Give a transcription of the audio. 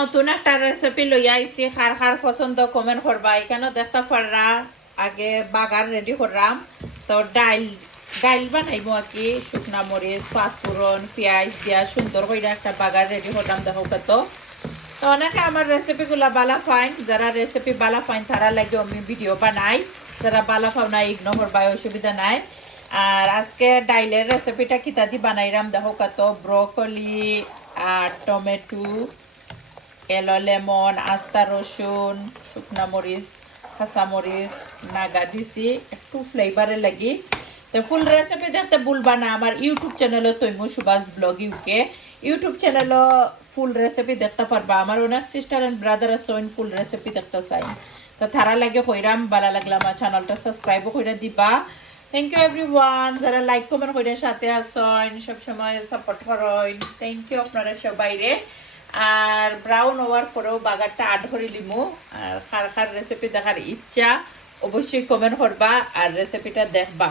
নতুন একটা রেসিপি লইয়া আইছি, খার খার পছন্দ কমেন্ট করবা। এখানে দেখতে পাররা আগে বাগার রেডি করলাম। তো ডাইল বানাইবো আর কি, শুকনা মরিচ পাঁচফোড়ন পেঁয়াজ দিয়া সুন্দর করে একটা বাগার রেডি করলাম। দেখো কত। তো অনেকে আমার রেসিপিগুলা বালা পাইন, যারা রেসিপি বালা পাইন তারা লাগে আমি ভিডিও বানাই, যারা বালা পাও না ইগনোর করবা, অসুবিধা নাই। আর আজকে ডাইলের রেসিপিটা কিতা দি বানাইলাম দেখো কত। ব্রকলি আর টমেটো, এলো লেমন, আস্তা রসুন, শুকনা মরিচ, কাঁচা মরিচ নাগা দিছি একটু ফ্লেভারে লাগি। তো ফুল রেসিপি দেখতে ভুলবা না, আমার ইউটিউব চ্যানেলও তৈমু সুভাষ ব্লগ ইউকে ইউটিউব চ্যানেলও ফুল রেসিপি দেখতে পারবা। আমার অনেক সিস্টার অ্যান্ড ব্রাদার আছে ফুল রেসিপি দেখতে চাই। তো তারা লাগে হইরাম, ভালো লাগলে আমার চ্যানেলটা সাবস্ক্রাইবও করে দিবা। থ্যাংক ইউ এভরিওয়ান, যারা লাইক কমেন্ট করে সাথে আসেন, সবসময় সাপোর্ট করেন। থ্যাংক ইউ আপনারা সবাইরে। আর ব্রাউন হওয়ার পরেও বাগারটা আড করে লিমু। আর খার খার রেসিপি দেখার ইচ্ছা অবশ্যই কমেন্ট করবা আর রেসিপিটা দেখবা।